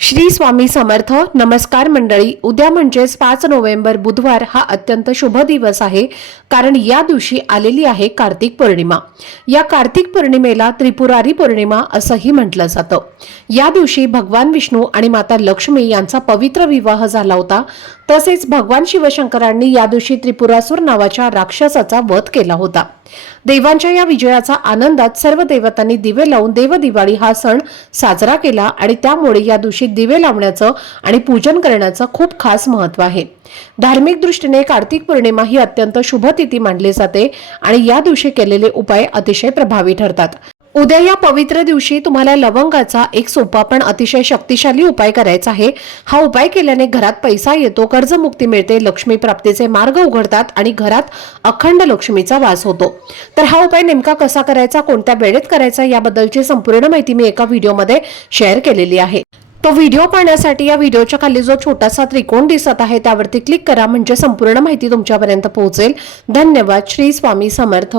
श्री स्वामी समर्थ नमस्कार मंडळी. उद्या म्हणजेच पाच नोव्हेंबर बुधवार हा अत्यंत शुभ दिवस आहे. कारण या दिवशी आलेली आहे कार्तिक पौर्णिमा. या कार्तिक पौर्णिमेला त्रिपुरारी पौर्णिमा असंही म्हटलं जातं. या दिवशी भगवान विष्णू आणि माता लक्ष्मी यांचा पवित्र विवाह झाला होता. तसेच भगवान शिवशंकरांनी या दिवशी त्रिपुरासूर नावाच्या राक्षसाचा वध केला होता. देवांच्या या विजयाचा आनंदात सर्व देवतांनी दिवे लावून देवदिवाळी हा सण साजरा केला आणि त्यामुळे या दिवशी दिवे लावण्याचं आणि पूजन करण्याचं खूप खास महत्त्व आहे. धार्मिक दृष्टीने कार्तिक पौर्णिमा ही अत्यंत शुभ तिथी मानली जाते आणि या दिवशी केलेले उपाय अतिशय प्रभावी ठरतात. उद्या या पवित्र दिवशी तुम्हाला लवंगाचा एक सोपा पण अतिशय शक्तिशाली उपाय करायचा आहे. हा उपाय केल्याने घरात पैसा येतो कर्जमुक्ती मिळते लक्ष्मी प्राप्तीचे मार्ग उघडतात आणि घरात अखंड लक्ष्मीचा वास होतो. तर हा उपाय नेमका कसा करायचा कोणत्या वेळेत करायचा याबद्दलची संपूर्ण माहिती मी एका व्हिडिओमध्ये शेअर केलेली आहे. तो व्हिडिओ पाहण्यासाठी या व्हिडिओच्या खाली जो छोटासा त्रिकोण दिसत आहे त्यावरती क्लिक करा म्हणजे संपूर्ण माहिती तुमच्यापर्यंत पोहोचेल. धन्यवाद. श्री स्वामी समर्थ.